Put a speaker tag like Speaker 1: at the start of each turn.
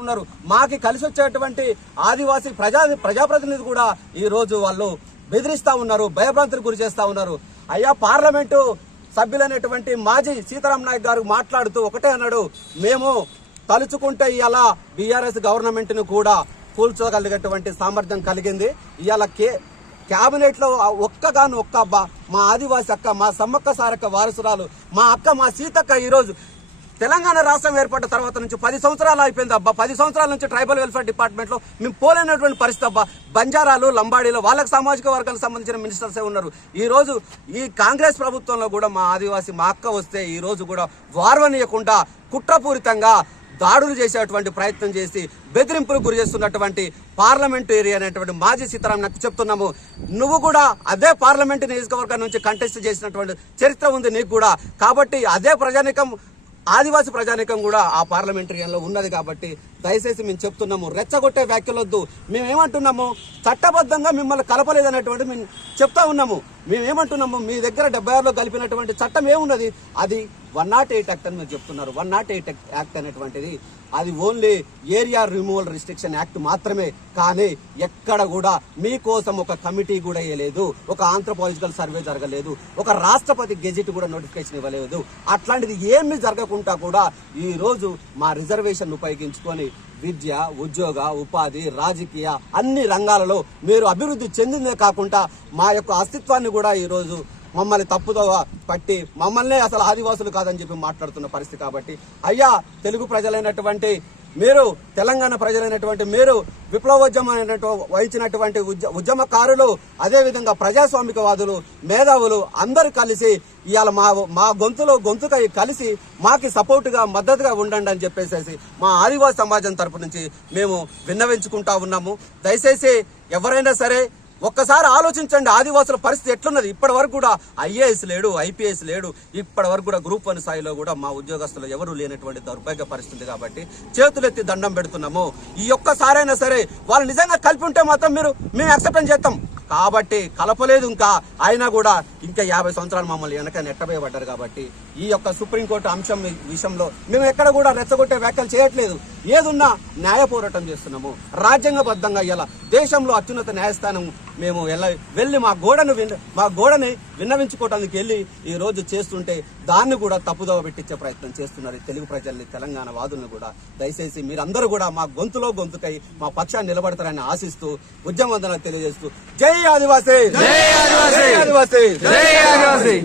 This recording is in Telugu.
Speaker 1: ఉన్నారు. మాకి కలిసి వచ్చేటువంటి ఆదివాసీ ప్రజా ప్రజాప్రతినిధి కూడా ఈ రోజు వాళ్ళు బెదిరిస్తా ఉన్నారు భయభ్రాంతులకు గురి చేస్తా ఉన్నారు. అయ్యా పార్లమెంటు సభ్యులైనటువంటి మాజీ సీతారాం నాయక్ గారు మాట్లాడుతూ ఒకటే అన్నాడు. మేము తలుచుకుంటే ఇవాళ బీఆర్ఎస్ గవర్నమెంట్ను కూడా కూల్చోగలిగేటువంటి సామర్థ్యం కలిగింది. ఇవాళ కే క్యాబినెట్లో ఒక్కగాను ఒక్క అబ్బా మా ఆదివాసి అక్క మా సమ్మక్క సారక్క వారసురాలు మా అక్క మా సీతక్క ఈరోజు తెలంగాణ రాష్ట్రం ఏర్పడిన తర్వాత నుంచి పది సంవత్సరాలు అయిపోయింది అబ్బా. పది సంవత్సరాల నుంచి ట్రైబల్ వెల్ఫేర్ డిపార్ట్మెంట్లో మేము పోలేనటువంటి పరిస్థితి అబ్బా. బంజారాలు లంబాడీలు వాళ్ళకి సామాజిక వర్గాలకు సంబంధించిన మినిస్టర్సే ఉన్నారు. ఈ రోజు ఈ కాంగ్రెస్ ప్రభుత్వంలో కూడా మా ఆదివాసి మా అక్క వస్తే ఈ రోజు కూడా వార్వనీయకుండా కుట్రపూరితంగా దాడులు చేసేటువంటి ప్రయత్నం చేసి బెదిరింపులకు గురి చేస్తున్నటువంటి పార్లమెంటరీ అనేటువంటి మాజీ సీతారాం నాకు చెప్తున్నాము. నువ్వు కూడా అదే పార్లమెంటు నియోజకవర్గం నుంచి కంటెస్ట్ చేసినటువంటి చరిత్ర ఉంది నీకు కూడా. కాబట్టి అదే ప్రజానికం ఆదివాసి ప్రజానీకం కూడా ఆ పార్లమెంటరీలో ఉన్నది కాబట్టి దయచేసి మేము చెప్తున్నాము. రెచ్చగొట్టే వ్యాఖ్యలొద్దు మేమేమంటున్నాము? చట్టబద్ధంగా మిమ్మల్ని కలపలేదన్నటువంటి మేము చెప్తా ఉన్నాము. మేమేమంటున్నాము? మీ దగ్గర డెబ్బై ఆరులో కలిపినటువంటి చట్టం ఏమున్నది? అది వన్ నాట్ ఎయిట్ యాక్ట్ అని మీరు చెప్తున్నారు. వన్ నాట్ ఎయిట్ యాక్ట్ అనేటువంటిది అది only area removal restriction act మాత్రమే. కానీ ఎక్కడ కూడా మీకోసం ఒక కమిటీ కూడా వేయలేదు ఒక ఆంథ్రపాలజికల్ సర్వే జరగలేదు ఒక రాష్ట్రపతి గెజిట్ కూడా నోటిఫికేషన్ ఇవ్వలేదు. అట్లాంటిది ఏమి జరగకుండా కూడా ఈరోజు మా రిజర్వేషన్ ఉపయోగించుకొని విద్య ఉద్యోగ ఉపాధి రాజకీయ అన్ని రంగాలలో మీరు అభివృద్ధి చెందిందే కాకుండా మా యొక్క అస్తిత్వాన్ని కూడా ఈరోజు మమ్మల్ని తప్పుతో పట్టి మమ్మల్నే అసలు ఆదివాసులు కాదని చెప్పి మాట్లాడుతున్న పరిస్థితి కాబట్టి అయ్యా తెలుగు ప్రజలైనటువంటి మీరు తెలంగాణ ప్రజలైనటువంటి మీరు విప్లవోద్యమం వహించినటువంటి ఉద్య- ఉద్యమకారులు అదేవిధంగా ప్రజాస్వామికవాదులు మేధావులు అందరూ కలిసి ఇవాళ మా మా గొంతులో గొంతుకై కలిసి మాకి సపోర్టుగా మద్దతుగా ఉండండి అని చెప్పేసి మా ఆదివాసి సమాజం తరపు నుంచి మేము విన్నవించుకుంటా ఉన్నాము. దయచేసి ఎవరైనా సరే ఒక్కసారి ఆలోచించండి ఆదివాసుల పరిస్థితి ఎట్లున్నది? ఇప్పటి వరకు కూడా ఐఏఎస్ లేడు ఐపీఎస్ లేడు. ఇప్పటి వరకు కూడా గ్రూప్ వన్ స్థాయిలో కూడా మా ఉద్యోగస్తులు ఎవరు లేనటువంటి దౌర్భాగ్య పరిస్థితి కాబట్టి చేతులెత్తి దండం పెడుతున్నాము. ఈ ఒక్కసారైనా సరే వాళ్ళు నిజంగా కలిపి ఉంటే మాత్రం మీరు మేము యాక్సెప్టెన్స్ చేస్తాం. కాబట్టి కలపలేదు ఇంకా. అయినా కూడా ఇంకా యాభై సంవత్సరాలు మమ్మల్ని వెనక నెట్టబోయబడ్డారు కాబట్టి ఈ యొక్క సుప్రీంకోర్టు అంశం విషయంలో మేము ఎక్కడ కూడా రెచ్చగొట్టే వ్యాఖ్యలు చేయట్లేదు. ఏదున్నా న్యాయ పోరాటం చేస్తున్నాము. రాజ్యాంగబద్ధంగా ఇలా దేశంలో అత్యున్నత న్యాయస్థానం మేము ఎలా వెళ్ళి మా గోడను మా గోడని విన్నవించుకోవడానికి వెళ్ళి ఈ రోజు చేస్తుంటే దాన్ని కూడా తప్పుదోవ పెట్టించే ప్రయత్నం చేస్తున్నారు తెలుగు ప్రజల్ని తెలంగాణ వాదులను కూడా. దయచేసి మీరందరూ కూడా మా గొంతులో గొంతుకై మా పక్షాన్ని నిలబడతారని ఆశిస్తూ ఉద్యమందన తెలియజేస్తూ జై ఆదివాసీ! జై ఆదివాసీ! జై ఆదివాసీ!
Speaker 2: జై ఆదివాసీ!